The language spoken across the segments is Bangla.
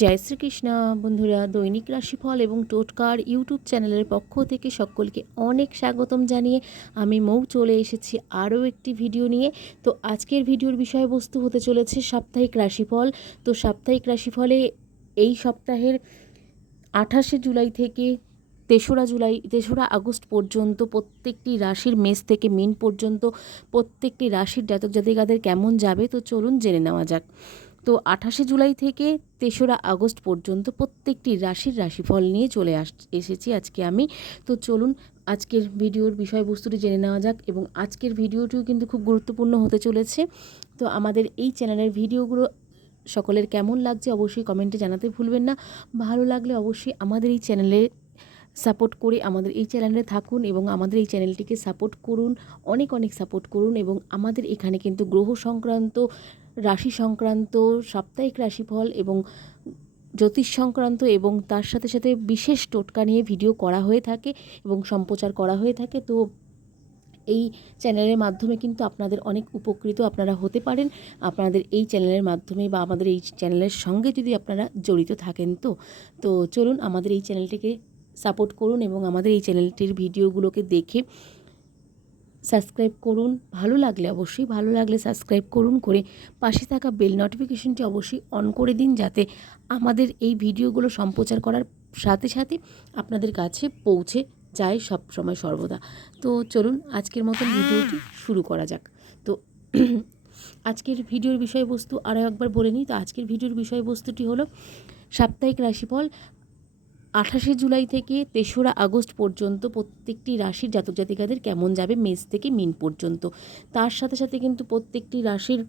জয় শ্রীকৃষ্ণ। বন্ধুরা, দৈনিক রাশিফল এবং টোটকার ইউটিউব চ্যানেলের পক্ষ থেকে সকলকে অনেক স্বাগতম জানিয়ে আমি মৌ চলে এসেছি আরও একটি ভিডিও নিয়ে। তো আজকের ভিডিওর বিষয়বস্তু হতে চলেছে সাপ্তাহিক রাশিফল। তো সাপ্তাহিক রাশিফলে এই সপ্তাহের আঠাশে জুলাই থেকে তেসরা জুলাই, তেসরা আগস্ট পর্যন্ত প্রত্যেকটি রাশির মেষ থেকে মিন পর্যন্ত প্রত্যেকটি রাশির জাতক জাতিকাদের কেমন যাবে? তো চলুন জেনে নেওয়া যাক। তো আঠাশে জুলাই থেকে তেসরা আগস্ট পর্যন্ত প্রত্যেকটি রাশির রাশিফল নিয়ে চলে আস, এসেছি আজকে আমি। তো চলুন আজকের ভিডিওর বিষয়বস্তুটি জেনে নেওয়া যাক এবং আজকের ভিডিওটিও কিন্তু খুব গুরুত্বপূর্ণ হতে চলেছে। তো আমাদের এই চ্যানেলের ভিডিওগুলো সকলের কেমন লাগছে অবশ্যই কমেন্টে জানাতে ভুলবেন না। ভালো লাগলে অবশ্যই আমাদের এই চ্যানেলে সাপোর্ট করে আমাদের এই চ্যানেলে থাকুন এবং আমাদের এই চ্যানেলটিকে সাপোর্ট করুন, অনেক অনেক সাপোর্ট করুন এবং আমাদের এখানে কিন্তু গ্রহ সংক্রান্ত রাশি সংক্রান্ত সাপ্তাহিক রাশিফল এবং জ্যোতিষ সংক্রান্ত এবং তার সাথে সাথে বিশেষ টোটকা নিয়ে ভিডিও করা হয়ে থাকে এবং সম্প্রচার করা হয়ে থাকে। তো এই চ্যানেলের মাধ্যমে কিন্তু আপনাদের অনেক উপকৃত আপনারা হতে পারেন। আপনাদের এই চ্যানেলের মাধ্যমে বা আমাদের এই চ্যানেলের সঙ্গে যদি আপনারা জড়িত থাকেন তো। তো চলুন আমাদের এই চ্যানেলটিকে সাপোর্ট করুন এবং আমাদের এই চ্যানেলটির ভিডিওগুলোকে দেখে সাবস্ক্রাইব করুন। ভালো লাগলে অবশ্যই ভালো লাগলে সাবস্ক্রাইব করুন করে পাশে থাকা বেল নোটিফিকেশনটি অবশ্যই অন করে দিন যাতে আমাদের এই ভিডিওগুলো সম্প্রচার করার সাথে সাথে আপনাদের কাছে পৌঁছে যায় সব সময় সর্বদা। তো চলুন আজকের মতন ভিডিওটি শুরু করা যাক। তো আজকের ভিডিওর বিষয়বস্তু আরও একবার বলে নিই। তো আজকের ভিডিওর বিষয়বস্তুটি হলো সাপ্তাহিক রাশিফল আঠাশে জুলাই থেকে তেসরা আগস্ট পর্যন্ত প্রত্যেকটি রাশির জাতক জাতিকাদের কেমন যাবে? মেষ থেকে মিন পর্যন্ত। তার সাথে সাথে কিন্তু প্রত্যেকটি রাশির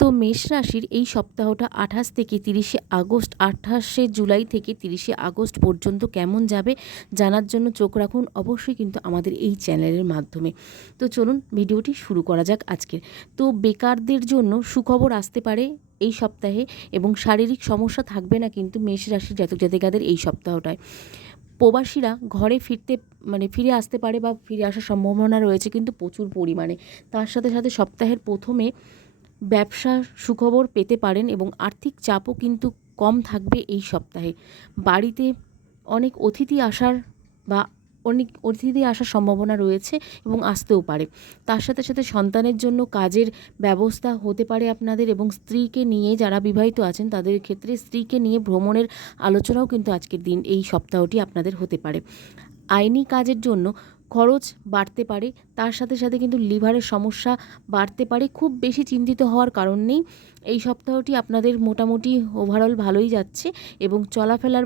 তো মেষ রাশির এই সপ্তাহটা আঠাশ থেকে তিরিশে আগস্ট, আঠাশে জুলাই থেকে তিরিশে আগস্ট পর্যন্ত কেমন যাবে জানার জন্য চোখ রাখুন অবশ্যই কিন্তু আমাদের এই চ্যানেলের মাধ্যমে। তো চলুন, ভিডিওটি শুরু করা যাক আজকের। তো বেকারদের জন্য সুখবর আসতে পারে এই সপ্তাহে এবং শারীরিক সমস্যা থাকবে না কিন্তু মেষ রাশির জাতক জাতিকাদের এই সপ্তাহটায়। প্রবাসীরা ঘরে ফিরতে মানে ফিরে আসতে পারে বা ফিরে আসার সম্ভাবনা রয়েছে কিন্তু প্রচুর পরিমাণে। তার সাথে সাথে সপ্তাহের প্রথমে ব্যবসা সুখবর পেতে পারেন এবং আর্থিক চাপও কিন্তু কম থাকবে এই সপ্তাহে। বাড়িতে অনেক অতিথি আসার বা অনেক অতিথি আসার সম্ভাবনা রয়েছে এবং আসতেও পারে। তার সাথে সাথে সন্তানের জন্য কাজের ব্যবস্থা হতে পারে আপনাদের এবং স্ত্রীকে নিয়ে যারা বিবাহিত আছেন তাদের ক্ষেত্রে স্ত্রীকে নিয়ে ভ্রমণের আলোচনাও কিন্তু আজকের দিন এই সপ্তাহটি আপনাদের হতে পারে। আইনি কাজের জন্য খরচ বাড়তে পারে, তার সাথে সাথে কিন্তু লিভারের সমস্যা বাড়তে পারে। খুব বেশি চিন্তিত হওয়ার কারণ নেই। এই সপ্তাহটি আপনাদের মোটামুটি ওভারঅল ভালোই যাচ্ছে এবং চলাফেরার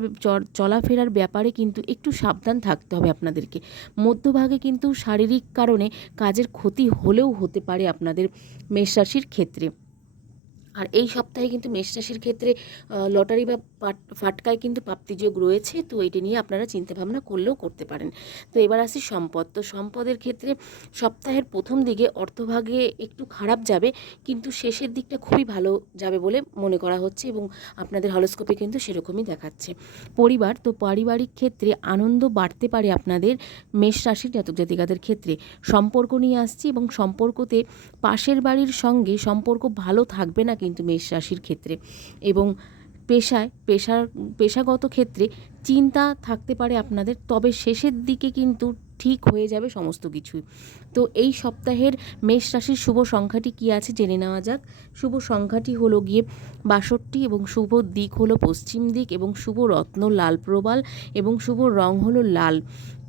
চলাফেরার ব্যাপারে কিন্তু একটু সাবধান থাকতে হবে আপনাদেরকে। মধ্যভাগে কিন্তু শারীরিক কারণে কাজের ক্ষতি হলেও হতে পারে আপনাদের মেষ রাশির ক্ষেত্রে। আর এই সপ্তাহে কিন্তু মেষ রাশির ক্ষেত্রে লটারি বা ফাটকায় কিন্তু প্রাপ্তিযোগ রয়েছে, তো এটি নিয়ে আপনারা চিন্তাভাবনা করলেও করতে পারেন। তো এবার আসি সম্পদ, তো সম্পদের ক্ষেত্রে সপ্তাহের প্রথম দিকে অর্থভাগে একটু খারাপ যাবে, কিন্তু শেষের দিকটা খুবই ভালো যাবে বলে মনে করা হচ্ছে এবং আপনাদের হলস্কোপে কিন্তু সেরকমই দেখাচ্ছে। পরিবার, তো পারিবারিক ক্ষেত্রে আনন্দ বাড়তে পারে আপনাদের মেষ রাশির জাতক জাতিকাদের ক্ষেত্রে। সম্পর্ক নিয়ে আসছি এবং সম্পর্কতে পাশের বাড়ির সঙ্গে সম্পর্ক ভালো থাকবে না কিন্তু মেষ রাশির ক্ষেত্রে। এবং পেশায়, পেশার, পেশাগত ক্ষেত্রে চিন্তা থাকতে পারে আপনাদের, তবে শেষের দিকে কিন্তু ঠিক হয়ে যাবে সমস্ত কিছুই। তো এই সপ্তাহের মেষ রাশির শুভ সংখ্যাটি কী আছে জেনে নেওয়া যাক। শুভ সংখ্যাটি হলো গিয়ে বাষট্টি এবং শুভ দিক হলো পশ্চিম দিক এবং শুভ রত্ন লাল প্রবাল এবং শুভ রং হলো লাল।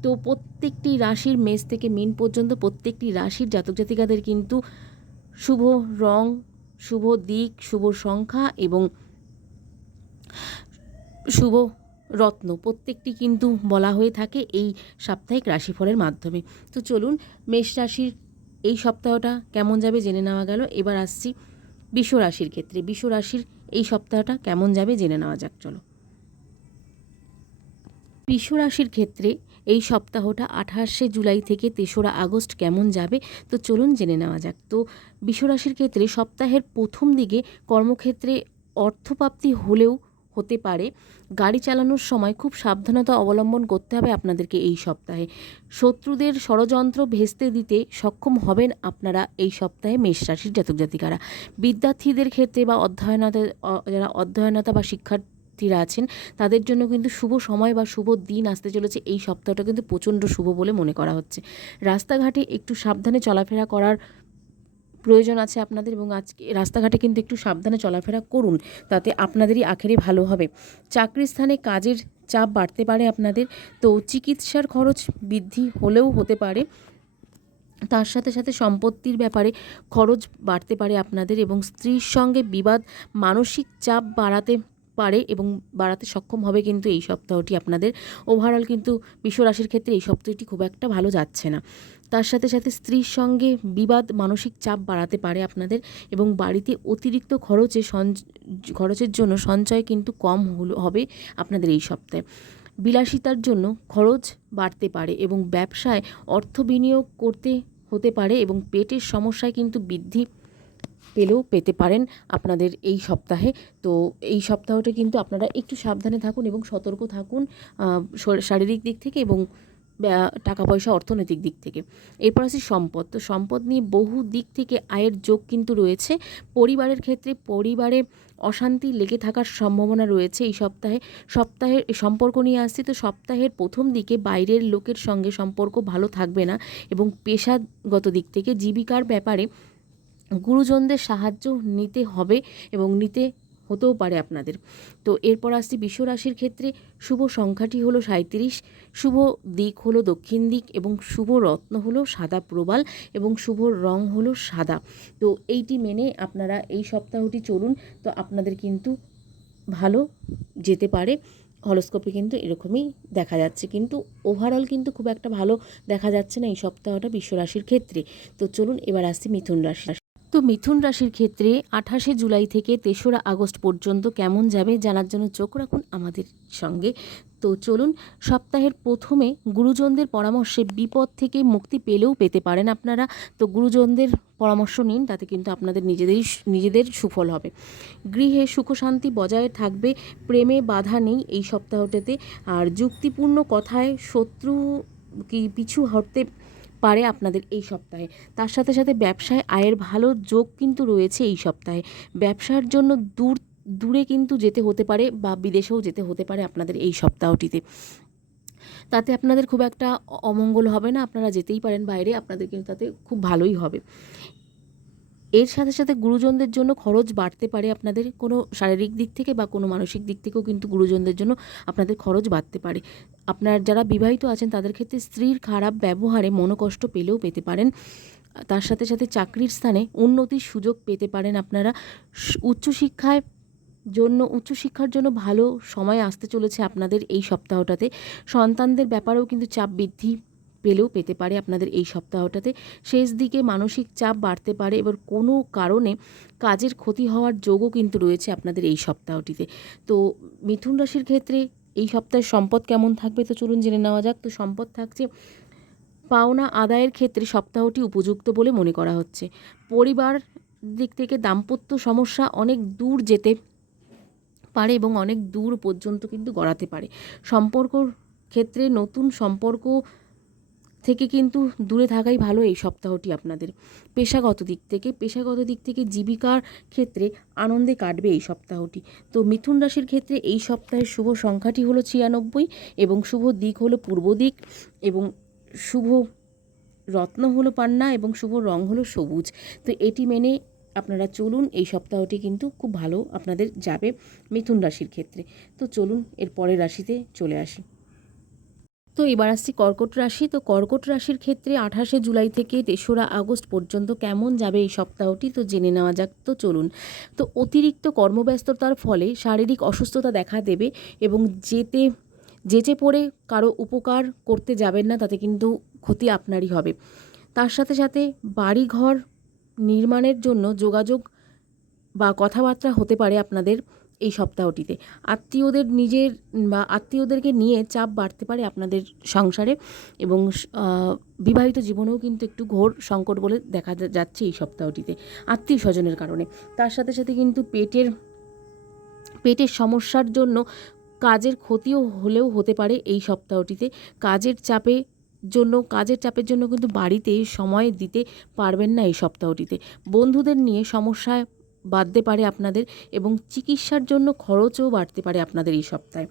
তো প্রত্যেকটি রাশির মেষ থেকে মিন পর্যন্ত প্রত্যেকটি রাশির জাতক জাতিকাদের কিন্তু শুভ রং শুভ দিক, শুভ সংখ্যা এবং শুভ রত্ন। প্রত্যেকটি কিন্তু বলা হয়ে থাকে এই সাপ্তাহিক রাশিফলের মাধ্যমে। তো চলুন, মেষ রাশির এই সপ্তাহটা কেমন যাবে জেনে নেওয়া গেল। এবার আসছি বিশ্ব রাশির ক্ষেত্রে। বিশ্ব রাশির এই সপ্তাহটা কেমন যাবে জেনে নেওয়া যাক, চলো। বিশ্ব রাশির ক্ষেত্রে এই সপ্তাহটা আঠাশে জুলাই থেকে তেসরা আগস্ট কেমন যাবে? তো চলুন জেনে নেওয়া যাক। তো বিশ্বরাশির ক্ষেত্রে সপ্তাহের প্রথম দিকে কর্মক্ষেত্রে অর্থপ্রাপ্তি হলেও হতে পারে। গাড়ি চালানোর সময় খুব সাবধানতা অবলম্বন করতে হবে আপনাদেরকে এই সপ্তাহে। শত্রুদের ষড়যন্ত্র ভেস্তে দিতে সক্ষম হবেন আপনারা এই সপ্তাহে মেষ রাশির জাতক জাতিকারা। বিদ্যার্থীদের ক্ষেত্রে বা অধ্যয়নতা যারা অধ্যয়নতা বা শিক্ষার শিক্ষার্থীরা আছেন, তাদের জন্য কিন্তু শুভ সময় বা শুভ দিন আসতে চলেছে। এই সপ্তাহটা কিন্তু প্রচণ্ড শুভ বলে মনে করা হচ্ছে। রাস্তাঘাটে একটু সাবধানে চলাফেরা করার প্রয়োজন আছে আপনাদের এবং আজকে রাস্তাঘাটে কিন্তু একটু সাবধানে চলাফেরা করুন, তাতে আপনাদেরই আখেরে ভালো হবে। চাকরির স্থানে কাজের চাপ বাড়তে পারে আপনাদের, তো চিকিৎসার খরচ বৃদ্ধি হলেও হতে পারে। তার সাথে সাথে সম্পত্তির ব্যাপারে খরচ বাড়তে পারে আপনাদের এবং স্ত্রীর সঙ্গে বিবাদ, মানসিক চাপ বাড়াতে পারে এবং বাড়াতে সক্ষম হবে কিন্তু এই সপ্তাহটি আপনাদের ওভারঅল কিন্তু বিশ্বরাশির ক্ষেত্রে এই সপ্তাহটি খুব একটা ভালো যাচ্ছে না। তার সাথে সাথে স্ত্রীর সঙ্গে বিবাদ, মানসিক চাপ বাড়াতে পারে আপনাদের এবং বাড়িতে অতিরিক্ত খরচে খরচের জন্য সঞ্চয় কিন্তু কম হবে আপনাদের এই সপ্তাহে। বিলাসিতার জন্য খরচ বাড়তে পারে এবং ব্যবসায় অর্থ বিনিয়োগ করতে, হতে পারে এবং পেটের সমস্যায় কিন্তু বৃদ্ধি পেলেও পেতে পারেন আপনাদের এই সপ্তাহে। তো এই সপ্তাহটা কিন্তু আপনারা একটু সাবধানে থাকুন এবং সতর্ক থাকুন শারীরিক দিক থেকে এবং টাকা পয়সা অর্থনৈতিক দিক থেকে। এরপর আসি সম্পদ। তো সম্পদ নিয়ে বহু দিক থেকে আয়ের যোগ কিন্তু রয়েছে। পরিবারের ক্ষেত্রে পরিবারে অশান্তি লেগে থাকার সম্ভাবনা রয়েছে এই সপ্তাহে। সপ্তাহের, সম্পর্ক নিয়ে আসছি তো সপ্তাহের প্রথম দিকে বাইরের লোকের সঙ্গে সম্পর্ক ভালো থাকবে না এবং পেশাগত দিক থেকে জীবিকার ব্যাপারে গুরুজনদের সাহায্য নিতে হবে এবং নিতে হতেও পারে আপনাদের। তো এরপর আসছি বিশ্ব রাশির ক্ষেত্রে। শুভ সংখ্যাটি হলো সাঁত্রিশ শুভ দিক হলো দক্ষিণ দিক এবং শুভ রত্ন হলো সাদা প্রবাল এবং শুভ রং হলো সাদা। তো এইটি মেনে আপনারা এই সপ্তাহটি চলুন। তো আপনাদের কিন্তু ভালো যেতে পারে। হরোস্কোপে কিন্তু এরকমই দেখা যাচ্ছে। কিন্তু ওভারঅল কিন্তু খুব একটা ভালো দেখা যাচ্ছে না এই সপ্তাহটা বিশ্ব রাশির ক্ষেত্রে। তো চলুন এবার আসছি মিথুন রাশি। তো মিথুন রাশির ক্ষেত্রে আঠাশে জুলাই থেকে তেসরা আগস্ট পর্যন্ত কেমন যাবে জানার জন্য চোখ রাখুন আমাদের সঙ্গে। তো চলুন, সপ্তাহের প্রথমে গুরুজনদের পরামর্শে বিপদ থেকে মুক্তি পেলেও পেতে পারেন আপনারা। তো গুরুজনদের পরামর্শ নিন, তাতে কিন্তু আপনাদের নিজেদেরই নিজেদের সুফল হবে। গৃহে সুখ শান্তি বজায় থাকবে, প্রেমে বাধা নেই এই সপ্তাহটাতে। আর যুক্তিপূর্ণ কথায় শত্রু কি পিছু হটতে পারে আপনাদের এই সপ্তাহে। তার সাথে সাথে ব্যবসায় আয়ের ভালো যোগ কিন্তু রয়েছে এই সপ্তাহে। ব্যবসার জন্য দূর, দূরে কিন্তু যেতে হতে পারে বা বিদেশেও যেতে হতে পারে আপনাদের এই সপ্তাহটিতে। তাতে আপনাদের খুব একটা অমঙ্গল হবে না, আপনারা যেতেই পারেন বাইরে, আপনাদের কিন্তু তাতে খুব ভালোই হবে। এর সাথে সাথে গুরুজনদের জন্য খরচ বাড়তে পারে আপনাদের কোনো শারীরিক দিক থেকে বা কোনো মানসিক দিক থেকেও কিন্তু গুরুজনদের জন্য আপনাদের খরচ বাড়তে পারে। আপনার যারা বিবাহিত আছেন তাদের ক্ষেত্রে স্ত্রীর খারাপ ব্যবহারে মনোকষ্ট পেলেও পেতে পারেন। তার সাথে সাথে চাকরির স্থানে উন্নতির সুযোগ পেতে পারেন আপনারা। উচ্চশিক্ষায় জন্য, উচ্চশিক্ষার জন্য ভালো সময় আসতে চলেছে আপনাদের এই সপ্তাহটাতে। সন্তানদের ব্যাপারেও কিন্তু চাপ বৃদ্ধি পেলেও পেতে পারে আপনাদের এই সপ্তাহটাতে। শেষ দিকে মানসিক চাপ বাড়তে পারে, এবার কোনো কারণে কাজের ক্ষতি হওয়ার যোগও কিন্তু রয়েছে আপনাদের এই সপ্তাহটিতে। তো মিথুন রাশির ক্ষেত্রে এই সপ্তাহের সম্পদ কেমন থাকবে? তো চলুন জেনে নেওয়া যাক। তো সম্পদ থাকছে পাওনা আদায়ের ক্ষেত্রে সপ্তাহটি উপযুক্ত বলে মনে করা হচ্ছে। পরিবার দিক থেকে দাম্পত্য সমস্যা অনেক দূর যেতে পারে এবং অনেক দূর পর্যন্ত কিন্তু গড়াতে পারে। সম্পর্কর ক্ষেত্রে নতুন সম্পর্ক থেকে কিন্তু দূরে থাকাই ভালো এই সপ্তাহটি আপনাদের। পেশাগত দিক থেকে, পেশাগত দিক থেকে জীবিকার ক্ষেত্রে আনন্দে কাটবে এই সপ্তাহটি। তো মিথুন রাশির ক্ষেত্রে এই সপ্তাহের শুভ সংখ্যাটি হলো ছিয়ানব্বই এবং শুভ দিক হলো পূর্ব দিক এবং শুভ রত্ন হলো পান্না এবং শুভ রং হলো সবুজ। তো এটি মেনে আপনারা চলুন, এই সপ্তাহটি কিন্তু খুব ভালো আপনাদের যাবে মিথুন রাশির ক্ষেত্রে। তো চলুন, এর পরের রাশিতে চলে আসি। তো এবার আসছি কর্কট রাশি। তো কর্কট রাশির ক্ষেত্রে আঠাশে জুলাই থেকে তেসরা আগস্ট পর্যন্ত কেমন যাবে এই সপ্তাহটি? তো জেনে নেওয়া যাক, তো চলুন। তো অতিরিক্ত কর্মব্যস্ততার ফলে শারীরিক অসুস্থতা দেখা দেবে এবং যেতে, যেচে পড়ে কারও উপকার করতে যাবেন না, তাতে কিন্তু ক্ষতি আপনারই হবে। তার সাথে সাথে বাড়িঘর নির্মাণের জন্য যোগাযোগ বা কথাবার্তা হতে পারে আপনাদের। এই সপ্তাহটিতে। আত্মীয়দের নিজের বা আত্মীয়দেরকে নিয়ে চাপ বাড়তে পারে আপনাদের সংসারে এবং বিবাহিত জীবনেও কিন্তু একটু ঘোর সংকট বলে দেখা যাচ্ছে এই সপ্তাহটিতে আত্মীয় স্বজনের কারণে। তার সাথে সাথে কিন্তু পেটের পেটের সমস্যার জন্য কাজের ক্ষতিও হলেও হতে পারে এই সপ্তাহটিতে। কাজের চাপে জন্য, কাজের চাপের জন্য কিন্তু বাড়িতে সময় দিতে পারবেন না এই সপ্তাহটিতে। বন্ধুদের নিয়ে সমস্যায় বাড়তে পারে আপনাদের এবং চিকিৎসার জন্য খরচও বাড়তে পারে আপনাদের এই সপ্তাহে।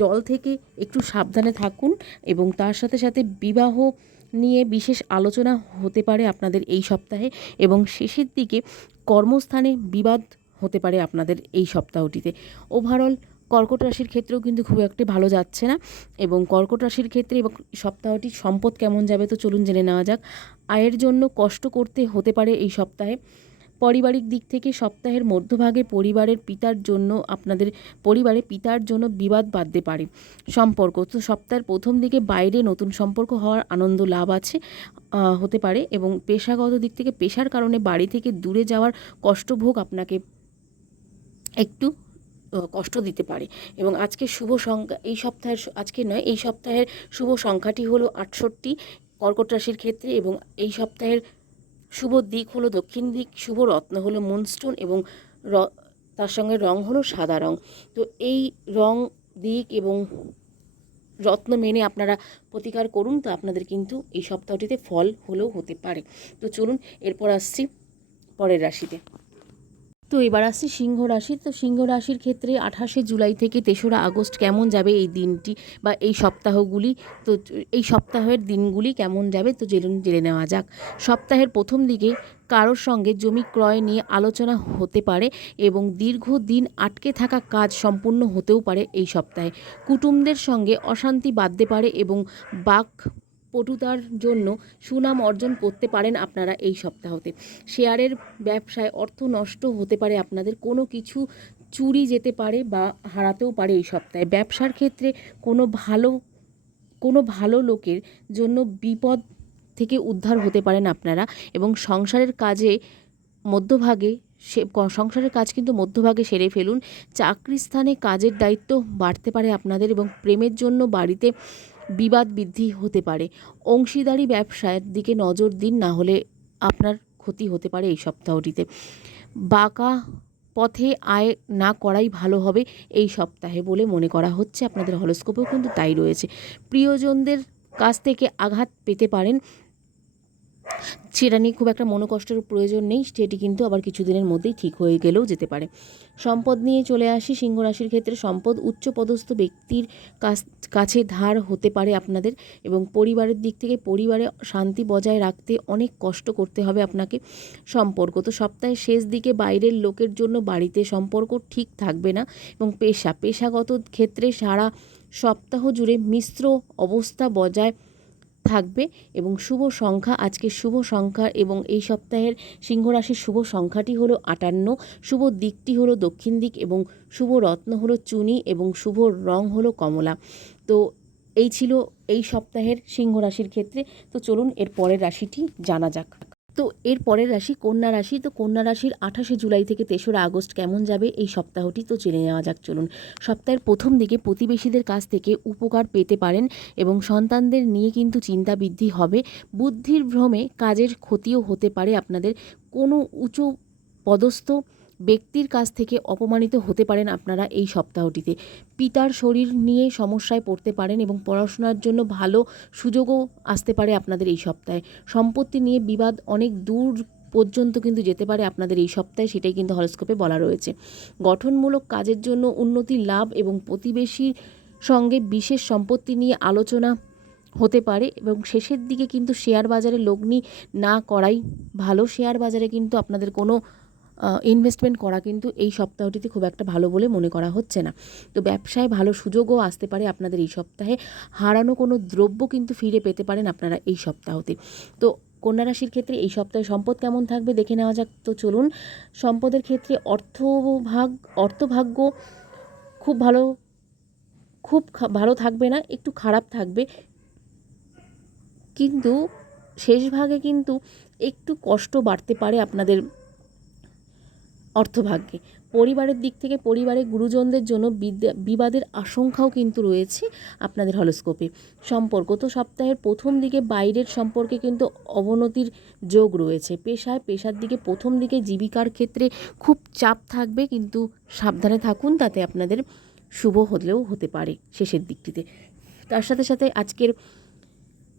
জল থেকে একটু সাবধানে থাকুন এবং তার সাথে সাথে বিবাহ নিয়ে বিশেষ আলোচনা হতে পারে আপনাদের এই সপ্তাহে এবং শেষের দিকে কর্মস্থানে বিবাদ হতে পারে আপনাদের এই সপ্তাহটিতে। ওভারঅল কর্কট রাশির ক্ষেত্রেও কিন্তু খুব একটি ভালো যাচ্ছে না এবং কর্কট রাশির ক্ষেত্রে এবং সপ্তাহটি সম্পদ কেমন যাবে তো চলুন জেনে নেওয়া যাক। আয়ের জন্য কষ্ট করতে হতে পারে এই সপ্তাহে। পারিবারিক দিক থেকে সপ্তাহের মধ্যভাগে পরিবারের পিতার জন্য আপনাদের পরিবারে পিতার জন্য বিবাদ বাঁধতে পারে সম্পর্ক। তো সপ্তাহের প্রথম দিকে বাইরে নতুন সম্পর্ক হওয়ার আনন্দ লাভ আছে হতে পারে এবং পেশাগত দিক থেকে পেশার কারণে বাড়ি থেকে দূরে যাওয়ার কষ্টভোগ আপনাকে একটু কষ্ট দিতে পারে এবং আজকে শুভ সংখ্যা, এই সপ্তাহের আজকে নয়, এই সপ্তাহের শুভ সংখ্যাটি হলো আটষট্টি কর্কট রাশির ক্ষেত্রে এবং এই সপ্তাহের শুভ দিক হলো দক্ষিণ দিক, শুভ রত্ন হলো মুনস্টোন এবং র- তার সঙ্গে রং হলো সাদা রং। তো এই রং, দিক এবং রত্ন মেনে আপনারা প্রতিকার করুন, তো আপনাদের কিন্তু এই সপ্তাহটিতে ফল হলেও হতে পারে। তো চলুন, এরপর আসছি পরের রাশিতে। তো এবার আসছে সিংহ রাশি। তো সিংহ রাশির ক্ষেত্রে আঠাশে জুলাই থেকে তেসরা আগস্ট কেমন যাবে এই দিনটি বা এই সপ্তাহগুলি? তো এই সপ্তাহের দিনগুলি কেমন যাবে? তো জেনে জেনে নেওয়া যাক। সপ্তাহের প্রথম দিকে কারোর সঙ্গে জমি ক্রয় নিয়ে আলোচনা হতে পারে এবং দীর্ঘদিন আটকে থাকা কাজ সম্পূর্ণ হতেও পারে এই সপ্তাহে। কুটুমদের সঙ্গে অশান্তি বাঁধতে পারে এবং বাক পটুতার জন্য সুনাম অর্জন করতে পারেন আপনারা এই সপ্তাহতে। শেয়ারের ব্যবসায় অর্থ নষ্ট হতে পারে, আপনাদের কোনো কিছু চুরি যেতে পারে বা হারাতেও পারে এই সপ্তাহে। ব্যবসার ক্ষেত্রে কোনো ভালো কোনো ভালো লোকের জন্য বিপদ থেকে উদ্ধার হতে পারেন আপনারা এবং সংসারের কাজে মধ্যভাগে সে, সংসারের কাজ কিন্তু মধ্যভাগে সেরে ফেলুন। চাকরি স্থানে কাজের দায়িত্ব বাড়তে পারে আপনাদের এবং প্রেমের জন্য বাড়িতে বিবাদ বৃদ্ধি হতে পারে। অংশীদারি ব্যবসায়ের দিকে নজর দিন, না হলে আপনার ক্ষতি হতে পারে এই সপ্তাহটিতে। বাঁকা পথে আয় না করাই ভালো হবে এই সপ্তাহে বলে মনে করা হচ্ছে। আপনাদের হলস্কোপেও কিন্তু তাই রয়েছে। প্রিয়জনদের কাছ থেকে আঘাত পেতে পারেন সেটা নিয়ে খুব একটা মনোকষ্টের প্রয়োজন নেই, সেটি কিন্তু আবার কিছুদিনের মধ্যেই ঠিক হয়ে গেলেও যেতে পারে। সম্পদ নিয়ে চলে আসি সিংহ রাশির ক্ষেত্রে। সম্পদ উচ্চপদস্থ ব্যক্তির কাছ ধার হতে পারে আপনাদের এবং পরিবারের দিক থেকে পরিবারে শান্তি বজায় রাখতে অনেক কষ্ট করতে হবে আপনাকে সম্পর্ক। তো সপ্তাহের শেষ দিকে বাইরের লোকের জন্য বাড়িতে সম্পর্ক ঠিক থাকবে না এবং পেশা, পেশাগত ক্ষেত্রে সারা সপ্তাহ জুড়ে মিশ্র অবস্থা বজায় থাকবে এবং শুভ সংখ্যা, আজকে শুভ সংখ্যা এবং এই সপ্তাহের সিংহ রাশির শুভ সংখ্যাটি হলো আটান্ন। শুভ দিকটি হলো দক্ষিণ দিক এবং শুভ রত্ন হলো চুনি এবং শুভ রং হলো কমলা। তো এই ছিল এই সপ্তাহের সিংহ রাশির ক্ষেত্রে। তো চলুন এর পরের রাশিটি জানা যাক। তো এর পরের রাশি কন্যা রাশি। তো কন্যা রাশির আঠাশে জুলাই থেকে তেসরা আগস্ট কেমন যাবে এই সপ্তাহটি তো জেনে নেওয়া যাক, চলুন। সপ্তাহের প্রথম দিকে প্রতিবেশীদের কাছ থেকে উপকার পেতে পারেন এবং সন্তানদের নিয়ে কিন্তু চিন্তা বৃদ্ধি হবে। বুদ্ধির ভ্রমে কাজের ক্ষতিও হতে পারে আপনাদের। কোনো উঁচু পদস্থ ব্যক্তির কাছ থেকে অপমানিত হতে পারেন আপনারা এই সপ্তাহটিতে। পিতার শরীর নিয়ে সমস্যায় পড়তে পারেন এবং পড়াশোনার জন্য ভালো সুযোগও আসতে পারে আপনাদের এই সপ্তাহে। সম্পত্তি নিয়ে বিবাদ অনেক দূর পর্যন্ত কিন্তু যেতে পারে আপনাদের এই সপ্তাহে, সেটাই কিন্তু হরস্কোপে বলা রয়েছে। গঠনমূলক কাজের জন্য উন্নতি, লাভ এবং প্রতিবেশীর সঙ্গে বিশেষ সম্পত্তি নিয়ে আলোচনা হতে পারে এবং শেষের দিকে কিন্তু শেয়ার বাজারে লগ্নি না করাই ভালো। শেয়ার বাজারে কিন্তু আপনাদের কোনো ইনভেস্টমেন্ট করা কিন্তু এই সপ্তাহটিতে খুব একটা ভালো বলে মনে করা হচ্ছে না। তো ব্যবসায় ভালো সুযোগও আসতে পারে আপনাদের এই সপ্তাহে। হারানো কোনো দ্রব্য কিন্তু ফিরে পেতে পারেন আপনারা এই সপ্তাহতে। তো কন্যা রাশির ক্ষেত্রে এই সপ্তাহে সম্পদ কেমন থাকবে দেখে নেওয়া যাক। তো চলুন, সম্পদের ক্ষেত্রে অর্থভাগ, অর্থভাগ্য খুব ভালো খুব ভালো থাকবে না, একটু খারাপ থাকবে। কিন্তু শেষ ভাগে কিন্তু একটু কষ্ট বাড়তে পারে আপনাদের অর্থভাগ্যে। পরিবারের দিক থেকে পরিবারের গুরুজনদের জন্য বিবাদের আশঙ্কাও কিন্তু রয়েছে আপনাদের হলস্কোপে। সম্পর্ক তো সপ্তাহের প্রথম দিকে বাইরের সম্পর্কে কিন্তু অবনতির যোগ রয়েছে। পেশায় পেশার দিকে প্রথম দিকে জীবিকার ক্ষেত্রে খুব চাপ থাকবে, কিন্তু সাবধানে থাকুন, তাতে আপনাদের শুভ হলেও হতে পারে শেষের দিকটিতে। তার সাথে সাথে আজকের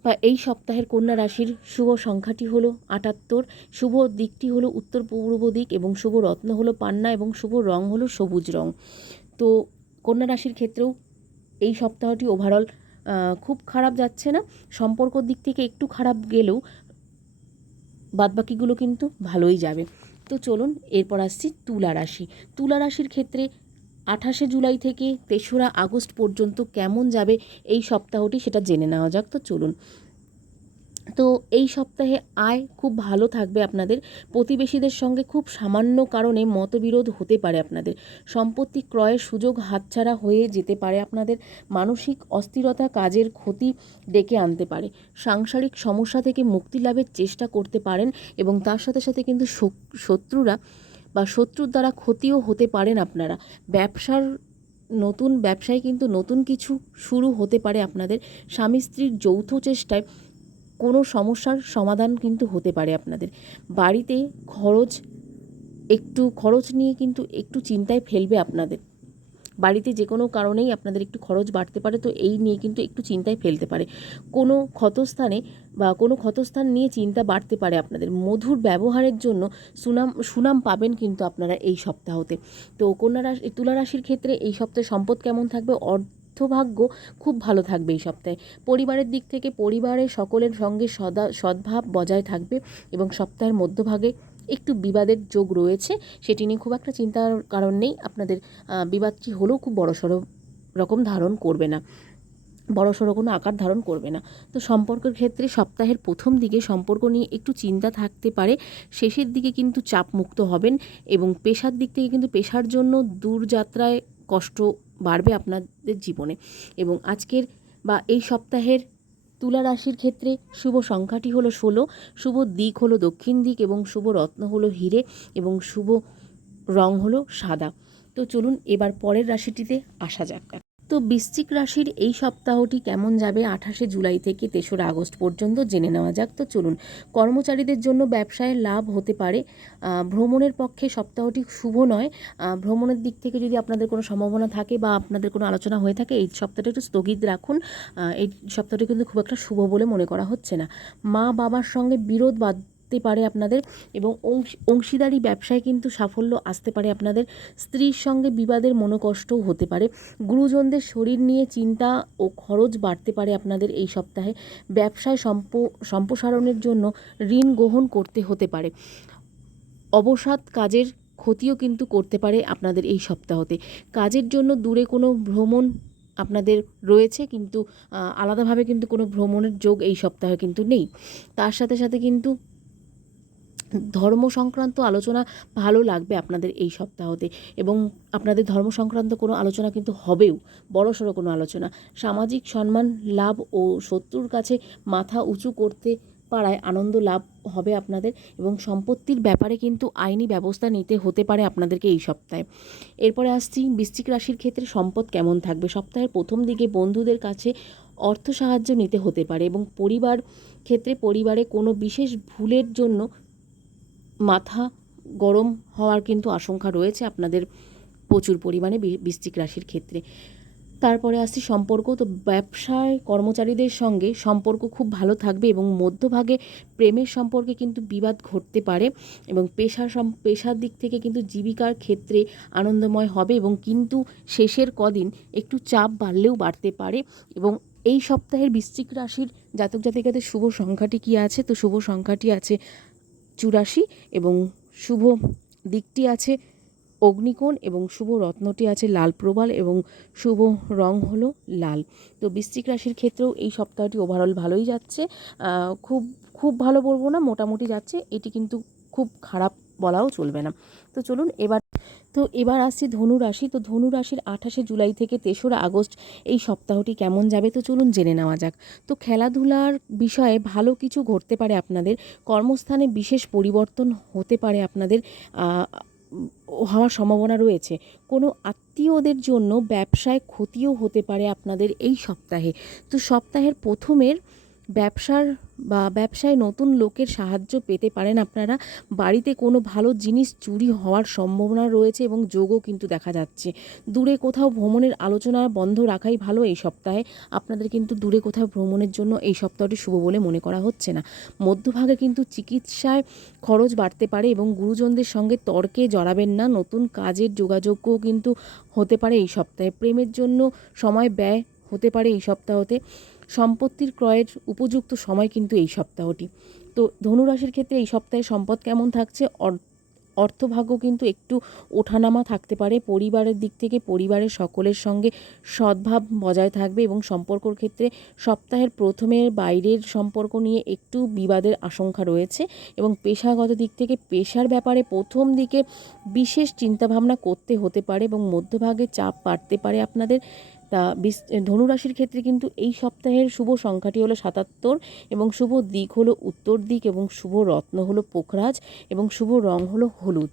বা এই সপ্তাহের কন্যা রাশির শুভ সংখ্যাটি হলো আটাত্তর, শুভ দিকটি হলো উত্তর পূর্ব দিক এবং শুভ রত্ন হলো পান্না এবং শুভ রং হলো সবুজ রং। তো কন্যা রাশির ক্ষেত্রেও এই সপ্তাহটি ওভারঅল খুব খারাপ যাচ্ছে না। সম্পর্কর দিক থেকে একটু খারাপ গেলেও বাদবাকিগুলো কিন্তু ভালোই যাবে। তো চলুন এরপর আসছি তুলা রাশি। তুলা রাশির ক্ষেত্রে আঠাশে জুলাই থেকে তেসরা আগস্ট পর্যন্ত কেমন যাবে এই সপ্তাহটি সেটা জেনে নেওয়া যাক, তো চলুন। তো এই সপ্তাহে আয় খুব ভালো থাকবে আপনাদের, প্রতিবেশীদের সঙ্গে খুব সামান্য কারণে মতবিরোধ হতে পারে আপনাদের, সম্পত্তি ক্রয়ের সুযোগ হাতছাড়া হয়ে যেতে পারে আপনাদের, মানসিক অস্থিরতা কাজের ক্ষতি ডেকে আনতে পারে, সাংসারিক সমস্যা থেকে মুক্তি লাভের চেষ্টা করতে পারেন এবং তার সাথে সাথে কিন্তু শত্রুরা বা শত্রুর দ্বারা ক্ষতিও হতে পারেন আপনারা। ব্যবসার নতুন ব্যবসায় কিন্তু নতুন কিছু শুরু হতে পারে আপনাদের। স্বামী স্ত্রীর যৌথ চেষ্টায় কোনো সমস্যার সমাধান কিন্তু হতে পারে আপনাদের। বাড়িতে খরচ, একটু খরচ নিয়ে কিন্তু একটু চিন্তায় ফেলবে আপনাদের। বাড়িতে যে কোনো কারণেই আপনাদের একটু খরচ বাড়তে পারে, তো এই নিয়ে কিন্তু একটু চিন্তায় ফেলতে পারে। কোনো ক্ষতস্থানে বা কোনো ক্ষতস্থান নিয়ে চিন্তা বাড়তে পারে আপনাদের। মধুর ব্যবহারের জন্য সুনাম সুনাম পাবেন কিন্তু আপনারা এই সপ্তাহতে। তো কন্যা রাশি, তুলা রাশির ক্ষেত্রে এই সপ্তাহে সম্পদ কেমন থাকবে? অর্থভাগ্য খুব ভালো থাকবে এই সপ্তাহে। পরিবারের দিক থেকে পরিবারের সকলের সঙ্গে সদা, সদ্ভাব বজায় থাকবে এবং সপ্তাহের মধ্যভাগে একটু বিবাদের যোগ রয়েছে, সেটি নিয়ে খুব একটা চিন্তার কারণ নেই। আপনাদের বিবাদটি হলেও খুব বড়সড় রকম ধারণ করবে না। বড়সড় কোনো আকার ধারণ করবে না। তো সম্পর্কের ক্ষেত্রে সপ্তাহের প্রথম দিকে সম্পর্ক নিয়ে একটু চিন্তা থাকতে পারে, শেষের দিকে কিন্তু চাপমুক্ত হবেন এবং পেশার দিক থেকে কিন্তু পেশার জন্য দূরযাত্রায় কষ্ট বাড়বে আপনাদের জীবনে। এবং আজকের বা এই সপ্তাহের তুলা রাশির ক্ষেত্রে শুভ সংখ্যাটি হলো ষোলো, শুভ দিক হলো দক্ষিণ দিক এবং শুভ রত্ন হলো হিরে এবং শুভ রং হলো সাদা। তো চলুন এবার পরের রাশিটিতে আসা যাক। তো বৃশ্চিক রাশির এই সপ্তাহটি কেমন যাবে? আঠাশে জুলাই থেকে তেসরা আগস্ট পর্যন্ত জেনে নেওয়া যাক। তো চলুন, কর্মচারীদের জন্য ব্যবসায় লাভ হতে পারে। ভ্রমণের পক্ষে সপ্তাহটি শুভ নয়। ভ্রমণের দিক থেকে যদি আপনাদের কোনো সম্ভাবনা থাকে বা আপনাদের কোনো আলোচনা হয়ে থাকে, এই সপ্তাহটা একটু স্থগিত রাখুন। এই সপ্তাহটি কিন্তু খুব একটা শুভ বলে মনে করা হচ্ছে না। মা বাবার সঙ্গে বিরোধ বাঁধতে পারে আপনাদের এবং অংশ- অংশীদারি ব্যবসায় কিন্তু সাফল্য আসতে পারে আপনাদের। স্ত্রীর সঙ্গে বিবাদের মনোকষ্টও হতে পারে। গুরুজনদের শরীর নিয়ে চিন্তা ও খরচ বাড়তে পারে আপনাদের এই সপ্তাহে। ব্যবসায় সম্প, সম্প্রসারণের জন্য ঋণ গ্রহণ করতে হতে পারে। অবসাদ কাজের ক্ষতিও কিন্তু করতে পারে আপনাদের এই সপ্তাহতে। কাজের জন্য দূরে কোনো ভ্রমণ আপনাদের রয়েছে কিন্তু আলাদাভাবে কিন্তু কোনো ভ্রমণের যোগ এই সপ্তাহে কিন্তু নেই। তার সাথে সাথে কিন্তু ধর্ম সংক্রান্ত আলোচনা ভালো লাগবে আপনাদের এই সপ্তাহতে এবং আপনাদের ধর্ম সংক্রান্ত কোনো আলোচনা কিন্তু হবেও বড়সড় কোনো আলোচনা। সামাজিক সম্মান, লাভ ও শত্রুর কাছে মাথা উঁচু করতে পারায় আনন্দ লাভ হবে আপনাদের এবং সম্পত্তির ব্যাপারে কিন্তু আইনি ব্যবস্থা নিতে হতে পারে আপনাদেরকে এই সপ্তাহে। এরপরে আসছি, বৃশ্চিক রাশির ক্ষেত্রে সম্পদ কেমন থাকবে? সপ্তাহের প্রথম দিকে বন্ধুদের কাছে অর্থ সাহায্য নিতে হতে পারে এবং পরিবার ক্ষেত্রে পরিবারে কোনো বিশেষ ভুলের জন্য মাথা গরম হওয়ার কিন্তু আশঙ্কা রয়েছে আপনাদের প্রচুর পরিমাণে বি- বৃশ্চিক রাশির ক্ষেত্রে। তারপরে আসছি সম্পর্ক। তো ব্যবসায় কর্মচারীদের সঙ্গে সম্পর্ক খুব ভালো থাকবে এবং মধ্যভাগে প্রেমের সম্পর্কে কিন্তু বিবাদ ঘটতে পারে এবং পেশা পেশার দিক থেকে কিন্তু জীবিকার ক্ষেত্রে আনন্দময় হবে এবং কিন্তু শেষের কদিন একটু চাপ বাড়লেও বাড়তে পারে এবং এই সপ্তাহের বৃশ্চিক রাশির জাতক জাতিকাদের শুভ সংখ্যাটি কী আছে? তো শুভ সংখ্যাটি আছে চুরাশি এবং শুভ দিকটি আছে অগ্নিকোণ এবং শুভ রত্নটি আছে লাল প্রবাল এবং শুভ রং হলো লাল। তো বৃশ্চিক রাশির ক্ষেত্রেও এই সপ্তাহটি ওভারঅল ভালোই যাচ্ছে। খুব খুব ভালো বলব না, মোটামুটি যাচ্ছে। এটি কিন্তু খুব খারাপ বলাও চলবে না। তো চলুন এবার, তো এবার আসছি ধনু রাশি। তো ধনু রাশির আঠাশে জুলাই থেকে তেসরা আগস্ট এই সপ্তাহটি কেমন যাবে? তো চলুন জেনে নেওয়া যাক। তো খেলাধুলার বিষয়ে ভালো কিছু ঘটতে পারে আপনাদের। কর্মস্থানে বিশেষ পরিবর্তন হতে পারে আপনাদের হওয়ার সম্ভাবনা রয়েছে। কোনো আত্মীয়দের জন্য ব্যবসায় ক্ষতিও হতে পারে আপনাদের এই সপ্তাহে। তো সপ্তাহের প্রথমের ব্যবসার বা ব্যবসায় নতুন লোকের সাহায্য পেতে পারেন আপনারা। বাড়িতে কোনো ভালো জিনিস চুরি হওয়ার সম্ভাবনা রয়েছে এবং যোগও কিন্তু দেখা যাচ্ছে। দূরে কোথাও ভ্রমণের আলোচনা বন্ধ রাখাই ভালো এই সপ্তাহে। আপনাদের কিন্তু দূরে কোথাও ভ্রমণের জন্য এই সপ্তাহটি শুভ বলে মনে করা হচ্ছে না। মধ্যভাগে কিন্তু চিকিৎসায় খরচ বাড়তে পারে এবং গুরুজনদের সঙ্গে তর্কে জড়াবেন না। নতুন কাজের যোগাযোগও কিন্তু হতে পারে এই সপ্তাহে। প্রেমের জন্য সময় ব্যয় হতে পারে এই সপ্তাহতে। সম্পত্তির ক্রয়ের উপযুক্ত সময় কিন্তু এই সপ্তাহটি। তো ধনুরাশির ক্ষেত্রে এই সপ্তাহে সম্পদ কেমন থাকছে? অর- অর্থভাগ্য কিন্তু একটু ওঠানামা থাকতে পারে। পরিবারের দিক থেকে পরিবারের সকলের সঙ্গে সদ্ভাব বজায় থাকবে এবং সম্পর্কর ক্ষেত্রে সপ্তাহের প্রথমের বাইরের সম্পর্ক নিয়ে একটু বিবাদের আশঙ্কা রয়েছে এবং পেশাগত দিক থেকে পেশার ব্যাপারে প্রথম দিকে বিশেষ চিন্তাভাবনা করতে হতে পারে এবং মধ্যভাগে চাপ বাড়তে পারে আপনাদের। তা বিস- ধনুরাশির ক্ষেত্রে কিন্তু এই সপ্তাহের শুভ সংখ্যাটি হলো সাতাত্তর এবং শুভ দিক হলো উত্তর দিক এবং শুভ রত্ন হলো পোখরাজ এবং শুভ রং হলো হলুদ।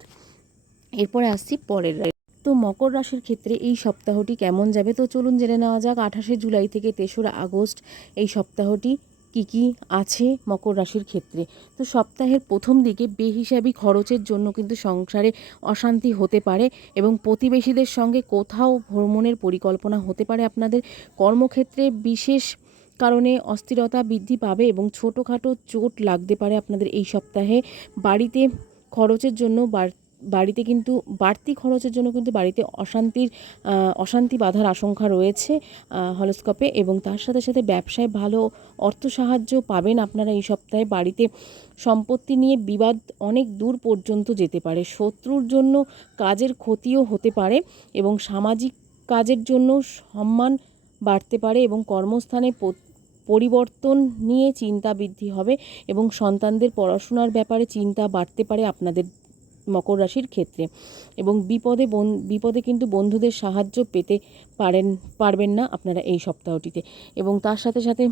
এরপরে আসছি পরের তো মকর রাশির ক্ষেত্রে এই সপ্তাহটি কেমন যাবে? তো চলুন জেনে নেওয়া যাক। আঠাশে জুলাই থেকে তেসরা আগস্ট এই সপ্তাহটি কি কি আছে মকর রাশির ক্ষেত্রে? তো সপ্তাহের প্রথম দিকে বেহিসাবি খরচের জন্য কিন্তু সংসারে অশান্তি হতে পারে এবং প্রতিবেশীদের সঙ্গে কোথাও ভ্রমণের পরিকল্পনা হতে পারে আপনাদের। কর্মক্ষেত্রে বিশেষ কারণে অস্থিরতা বৃদ্ধি পাবে এবং ছোটোখাটো চোট লাগতে পারে আপনাদের এই সপ্তাহে। বাড়িতে খরচের জন্য বাড়িতে কিন্তু বাড়তি খরচের জন্য কিন্তু বাড়িতে অশান্তির অশান্তি বাধার আশঙ্কা রয়েছে হলস্কোপে এবং তার সাথে সাথে ব্যবসায় ভালো অর্থ সাহায্য পাবেন আপনারা এই সপ্তাহে। বাড়িতে সম্পত্তি নিয়ে বিবাদ অনেক দূর পর্যন্ত যেতে পারে। শত্রুর জন্য কাজের ক্ষতিও হতে পারে এবং সামাজিক কাজের জন্য সম্মান বাড়তে পারে এবং কর্মস্থানে পরিবর্তন নিয়ে চিন্তা বৃদ্ধি হবে এবং সন্তানদের পড়াশোনার ব্যাপারে চিন্তা বাড়তে পারে আপনাদের মকর রাশির ক্ষেত্রে। এবং বিপদে বিপদে কিন্তু বন্ধুদের সাহায্য পেতে পারেন পারবেন না আপনারা এই সপ্তাহটিতে। এবং তার সাথে সাথে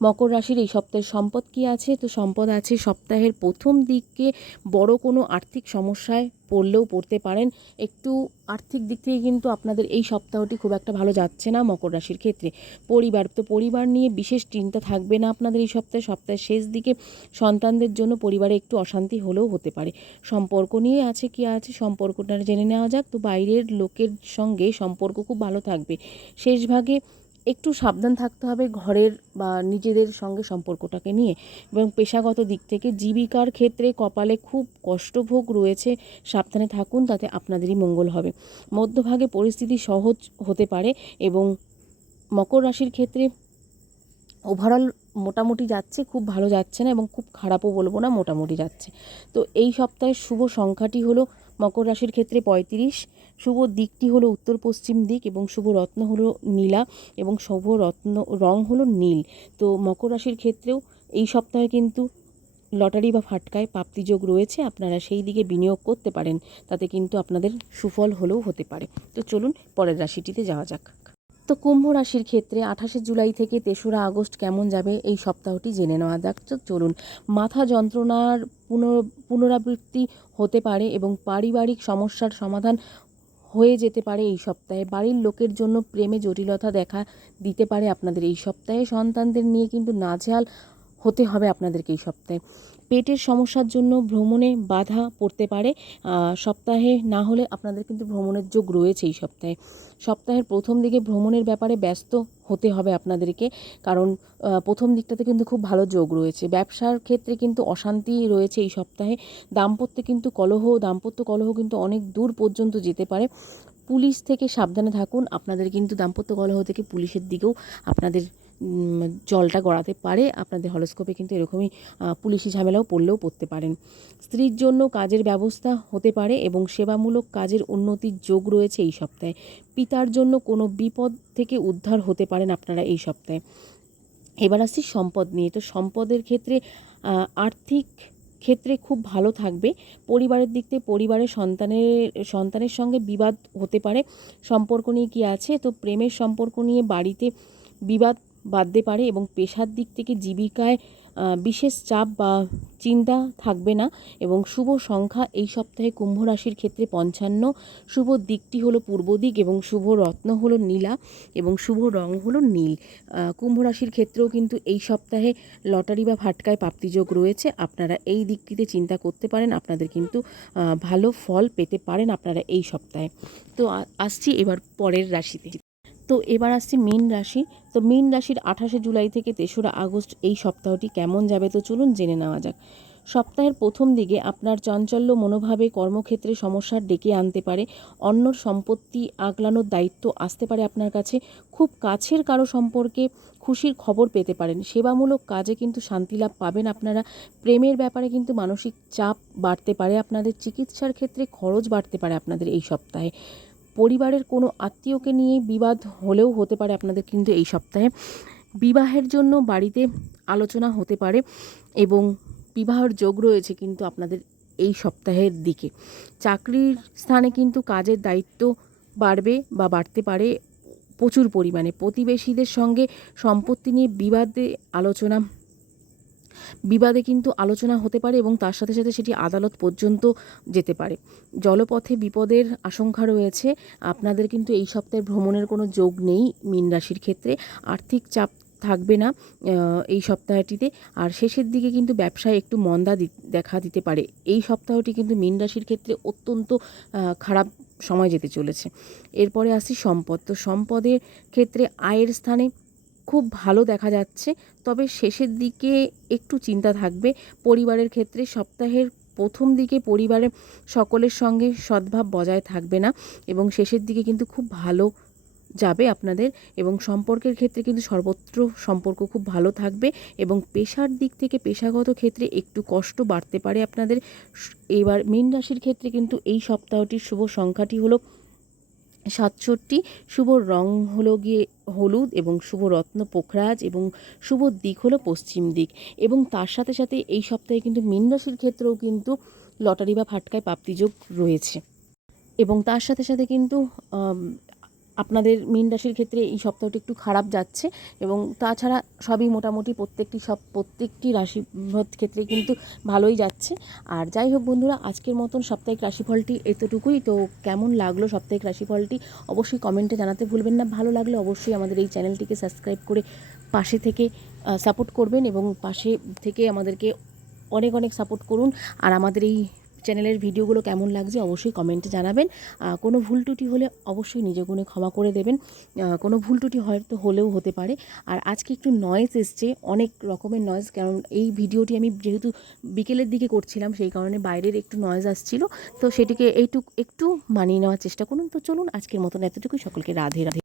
মকর রাশির এই সপ্তাহের সম্পদ কি আছে? তো সম্পদ আছে সপ্তাহের প্রথম দিকে বড় কোনো আর্থিক সমস্যায় পড়লেও পড়তে পারেন। একটু আর্থিক দিক থেকে কিন্তু আপনাদের এই সপ্তাহটি খুব একটা ভালো যাচ্ছে না মকর রাশির ক্ষেত্রে। পরিবার, তো পরিবার নিয়ে বিশেষ চিন্তা থাকবে না আপনাদের এই সপ্তাহে। সপ্তাহের শেষ দিকে সন্তানদের জন্য পরিবারে একটু অশান্তি হলেও হতে পারে। সম্পর্ক নিয়ে আছে কি আছে? সম্পর্কটা জেনে নেওয়া যাক। তো বাইরের লোকের সঙ্গে সম্পর্ক খুব ভালো থাকবে। শেষ ভাগে একটু সাবধান থাকতে হবে ঘরের বা নিজেদের সঙ্গে সম্পর্কটাকে নিয়ে এবং পেশাগত দিক থেকে জীবিকার ক্ষেত্রে কপালে খুব কষ্টভোগ রয়েছে, সাবধানে থাকুন তাতে আপনাদেরই মঙ্গল হবে। মধ্যভাগে পরিস্থিতি সহজ হতে পারে এবং মকর রাশির ক্ষেত্রে ওভারঅল মোটামুটি যাচ্ছে, খুব ভালো যাচ্ছে না এবং খুব খারাপও বলব না, মোটামুটি যাচ্ছে। তো এই সপ্তাহের শুভ সংখ্যাটি হলো মকর রাশির ক্ষেত্রে পঁয়ত্রিশ, শুভ দিকটি হলো উত্তর পশ্চিম দিক এবং শুভ রত্ন হলো নীলা এবং শুভ রত্ন রং হলো নীল। তো মকর রাশির ক্ষেত্রেও এই সপ্তাহে কিন্তু লটারি বা ফাটকায় প্রাপ্তিযোগ রয়েছে, আপনারা সেই দিকে বিনিয়োগ করতে পারেন, তাতে কিন্তু আপনাদের সুফল হলেও হতে পারে। তো চলুন পরের রাশিটিতে যাওয়া যাক। তো কুম্ভ রাশির ক্ষেত্রে আঠাশে জুলাই থেকে তেসরা আগস্ট কেমন যাবে এই সপ্তাহটি জেনে নেওয়া যাক। চলুন, মাথা যন্ত্রণার পুন, পুনরাবৃত্তি হতে পারে এবং পারিবারিক সমস্যার সমাধান হয়ে যেতে পারে এই সপ্তাহে। বাড়ির লোকের জন্য প্রেমে জটিলতা দেখা দিতে পারে আপনাদের এই সপ্তাহে। সন্তানদের নিয়ে কিন্তু নাজেহাল হতে হবে আপনাদেরকে এই সপ্তাহে। পেটের সমস্যার জন্য ভ্রমণে বাধা পড়তে পারে। সপ্তাহে না হলে আপনাদের কিন্তু ভ্রমণের যোগ রয়েছে এই সপ্তাহে। সপ্তাহের প্রথম দিকে ভ্রমণের ব্যাপারে ব্যস্ত হতে হবে আপনাদেরকে। কারণ প্রথম দিকটাতে কিন্তু খুব ভালো যোগ রয়েছে। ব্যবসার ক্ষেত্রে কিন্তু অশান্তি রয়েছে এই সপ্তাহে। দাম্পত্যে কিন্তু কলহ, দাম্পত্য কলহ কিন্তু অনেক দূর পর্যন্ত যেতে পারে। পুলিশ থেকে সাবধানে থাকুন। আপনাদের কিন্তু দাম্পত্য কলহ থেকে পুলিশের দিকেও আপনাদের জলটা গড়াতে পারে। আপনাদের হলস্কোপে কিন্তু এরকমই পুলিশি ঝামেলাও পড়লেও পড়তে পারেন। স্ত্রীর জন্য কাজের ব্যবস্থা হতে পারে এবং সেবামূলক কাজের উন্নতির যোগ রয়েছে এই সপ্তাহে। পিতার জন্য কোনো বিপদ থেকে উদ্ধার হতে পারেন আপনারা এই সপ্তাহে। এবার আসছি সম্পদ নিয়ে। তো সম্পদের ক্ষেত্রে আর্থিক ক্ষেত্রে খুব ভালো থাকবে। পরিবারের দিক থেকে পরিবারের সন্তানের সন্তানের সঙ্গে বিবাদ হতে পারে। সম্পর্ক নিয়ে কি আছে? তো প্রেমের সম্পর্ক নিয়ে বাড়িতে বিবাদ বাঁধতে পারে এবং পেশার দিক থেকে জীবিকায় বিশেষ চাপ বা চিন্তা থাকবে না এবং শুভ সংখ্যা এই সপ্তাহে কুম্ভ রাশির ক্ষেত্রে পঞ্চান্ন। শুভ দিকটি হলো পূর্ব দিক এবং শুভ রত্ন হলো নীলা এবং শুভ রং হলো নীল। কুম্ভ রাশির ক্ষেত্রেও কিন্তু এই সপ্তাহে লটারি বা ফাটকায় প্রাপ্তিযোগ রয়েছে। আপনারা এই দিকটিতে চিন্তা করতে পারেন, আপনাদের কিন্তু ভালো ফল পেতে পারেন আপনারা এই সপ্তাহে। তো আসছি এবার পরের রাশিতে। তো এবার আসছি মীন রাশি। তো মীন রাশির আঠাশে জুলাই থেকে তেসরা আগস্ট এই সপ্তাহটি কেমন যাবে তো চলুন জেনে নেওয়া যাক। সপ্তাহের প্রথম দিকে আপনার চাঞ্চল্য মনোভাবে কর্মক্ষেত্রে সমস্যার ডেকে আনতে পারে, অন্যর সম্পত্তি আগলানোর দায়িত্ব আসতে পারে আপনার কাছে, খুব কাছের কারও সম্পর্কে খুশির খবর পেতে পারেন। সেবামূলক কাজে কিন্তু শান্তি লাভ পাবেন আপনারা, প্রেমের ব্যাপারে কিন্তু মানসিক চাপ বাড়তে পারে আপনাদের, চিকিৎসার ক্ষেত্রে খরচ বাড়তে পারে আপনাদের এই সপ্তাহে। পরিবারের কোনো আত্মীয়কে নিয়ে বিবাদ হলেও হতে পারে আপনাদের কিন্তু এই সপ্তাহে। বিবাহের জন্য বাড়িতে আলোচনা হতে পারে এবং বিবাহের যোগ রয়েছে কিন্তু আপনাদের এই সপ্তাহের দিকে। চাকরির স্থানে কিন্তু কাজের দায়িত্ব বাড়বে বা বাড়তে পারে প্রচুর পরিমাণে। প্রতিবেশীদের সঙ্গে সম্পত্তি নিয়ে বিবাদে আলোচনা বিবাদে কিন্তু আলোচনা হতে পারে এবং তার সাথে সাথে সেটি আদালত পর্যন্ত যেতে পারে। জলপথে বিপদের আশঙ্কা রয়েছে। আপনাদের কিন্তু এই সপ্তাহে ভ্রমণের কোনো যোগ নেই মীন রাশির ক্ষেত্রে। আর্থিক চাপ থাকবে না এই সপ্তাহটিতে। আর শেষের দিকে কিন্তু ব্যবসায় একটু মন্দা দেখা দিতে পারে। এই সপ্তাহটি কিন্তু মীন রাশির ক্ষেত্রে অত্যন্ত খারাপ সময় যেতে চলেছে। এরপরে আসি সম্পদ। তো সম্পদের ক্ষেত্রে আয়ের স্থানে খুব ভালো দেখা যাচ্ছে। তবে শেষের দিকে একটু চিন্তা থাকবে। পরিবারের ক্ষেত্রে সপ্তাহের প্রথম দিকে পরিবারের সকলের সঙ্গে সদ্ভাব বজায় থাকবে না এবং শেষের দিকে কিন্তু খুব ভালো যাবে আপনাদের এবং সম্পর্কের ক্ষেত্রে কিন্তু সর্বত্র সম্পর্ক খুব ভালো থাকবে এবং পেশার দিক থেকে পেশাগত ক্ষেত্রে একটু কষ্ট বাড়তে পারে আপনাদের। এবার মীন রাশির ক্ষেত্রে কিন্তু এই সপ্তাহটির শুভ সংখ্যাটি হলো সাতষট্টি, শুভ রং হলো গিয়ে হলুদ এবং শুভ রত্ন পোখরাজ এবং শুভ দিক হলো পশ্চিম দিক এবং তার সাথে সাথে এই সপ্তাহে কিন্তু মীন রাশির ক্ষেত্রেও কিন্তু লটারি বা ফাটকায় প্রাপ্তিযোগ রয়েছে। এবং তার সাথে সাথে কিন্তু আপনাদের মীন রাশির ক্ষেত্রে এই সপ্তাহটি একটু খারাপ যাচ্ছে এবং তাছাড়া সবই মোটামুটি প্রত্যেকটি সব, প্রত্যেকটি রাশি ক্ষেত্রে কিন্তু ভালোই যাচ্ছে। আর যাই হোক বন্ধুরা, আজকের মতন সাপ্তাহিক রাশিফলটি এতটুকুই। তো কেমন লাগল সাপ্তাহিক রাশিফলটি অবশ্যই কমেন্টে জানাতে ভুলবেন না। ভালো লাগলে অবশ্যই আমাদের এই চ্যানেলটিকে সাবস্ক্রাইব করে পাশে থেকে সাপোর্ট করবেন এবং পাশে থেকে আমাদেরকে অনেক অনেক সাপোর্ট করুন। আর আমাদের এই চ্যানেলের ভিডিওগুলো কেমন লাগছে অবশ্যই কমেন্টে জানাবেন। কোনো ভুল ত্রুটি হলে অবশ্যই নিজে গুণে ক্ষমা করে দেবেন। কোনো ভুল ত্রুটি হয়তো হলেও হতে পারে। আর আজকে একটু নয়েজ এসছে, অনেক রকমের নয়েজ কারণ এই ভিডিওটি আমি যেহেতু বিকেলের দিকে করছিলাম, সেই কারণে বাইরের একটু নয়েজ আসছিল। তো সেটিকে এইটুক একটু মানিয়ে নেওয়ার চেষ্টা করুন। তো চলুন আজকের মতন এতটুকুই। সকলকে রাধে রাধে।